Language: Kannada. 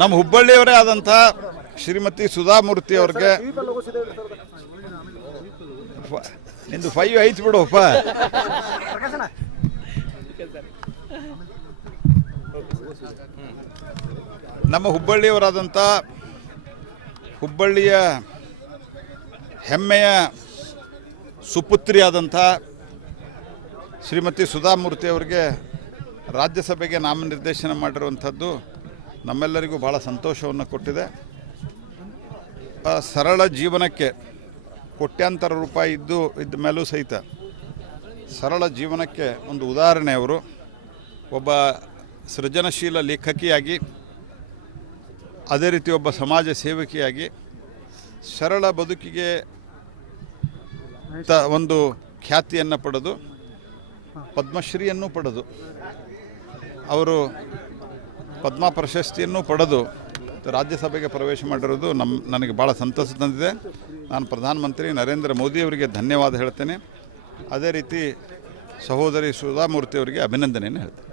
ನಮ್ಮ ಹುಬ್ಬಳ್ಳಿಯವರೇ ಆದಂಥ ಶ್ರೀಮತಿ ಸುಧಾಮೂರ್ತಿ ಅವ್ರಿಗೆ ನಿಂದು 5 ಐತಿ ಬಿಡುವಪ್ಪ. ನಮ್ಮ ಹುಬ್ಬಳ್ಳಿಯವರಾದಂಥ ಹುಬ್ಬಳ್ಳಿಯ ಹೆಮ್ಮೆಯ ಸುಪುತ್ರಿಯಾದಂಥ ಶ್ರೀಮತಿ ಸುಧಾಮೂರ್ತಿ ಅವರಿಗೆ ರಾಜ್ಯಸಭೆಗೆ ನಾಮನಿರ್ದೇಶನ ಮಾಡಿರುವಂಥದ್ದು ನಮ್ಮೆಲ್ಲರಿಗೂ ಭಾಳ ಸಂತೋಷವನ್ನು ಕೊಟ್ಟಿದೆ. ಸರಳ ಜೀವನಕ್ಕೆ ಕೋಟ್ಯಾಂತರ ರೂಪಾಯಿ ಇದ್ದ ಮೇಲೂ ಸಹಿತ ಸರಳ ಜೀವನಕ್ಕೆ ಒಂದು ಉದಾಹರಣೆ. ಅವರು ಒಬ್ಬ ಸೃಜನಶೀಲ ಲೇಖಕಿಯಾಗಿ, ಅದೇ ರೀತಿ ಒಬ್ಬ ಸಮಾಜ ಸೇವಕಿಯಾಗಿ ಸರಳ ಬದುಕಿಗೆ ಒಂದು ಖ್ಯಾತಿಯನ್ನು ಪಡೆದು ಪದ್ಮಶ್ರೀಯನ್ನು ಪಡೆದು ಅವರು ಪದ್ಮ ಪ್ರಶಸ್ತಿಯನ್ನು ಪಡೆದು ರಾಜ್ಯಸಭೆಗೆ ಪ್ರವೇಶ ಮಾಡಿರೋದು ನನಗೆ ಭಾಳ ಸಂತಸ ತಂದಿದೆ. ನಾನು ಪ್ರಧಾನಮಂತ್ರಿ ನರೇಂದ್ರ ಮೋದಿಯವರಿಗೆ ಧನ್ಯವಾದ ಹೇಳ್ತೇನೆ. ಅದೇ ರೀತಿ ಸಹೋದರಿ ಸುಧಾಮೂರ್ತಿ ಅವರಿಗೆ ಅಭಿನಂದನೆಯನ್ನು ಹೇಳ್ತೇನೆ.